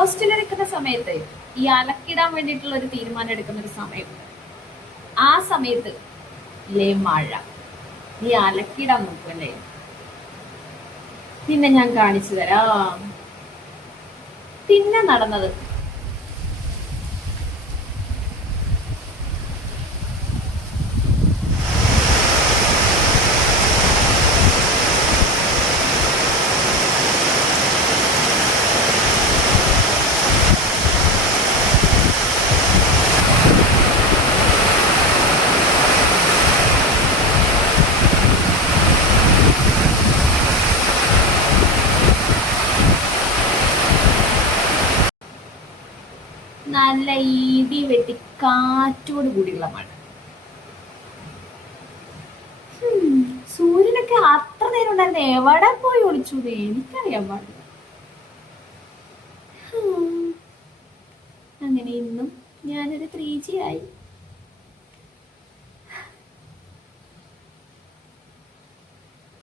ഹോസ്റ്റലിൽ നിൽക്കുന്ന സമയത്ത് ഈ അലക്കിടാൻ വേണ്ടിയിട്ടുള്ള ഒരു തീരുമാനം എടുക്കുന്ന ഒരു സമയം, ആ സമയത്ത് ഇല്ലേ മഴ, ഈ അലക്കിടാൻ നോക്കുമല്ലേ, പിന്നെ ഞാൻ കാണിച്ചു തരാം. പിന്നെ നടന്നത് നല്ല ഇടി വെട്ടി കാറ്റോട് കൂടിയുള്ള മഴ. സൂര്യനൊക്കെ അത്ര നേരം ഉണ്ടായിരുന്നു, എവിടെ പോയി ഒളിച്ചു എനിക്കറിയാൻ പാടില്ല. അങ്ങനെ ഇന്നും ഞാനൊരു 3G ആയി.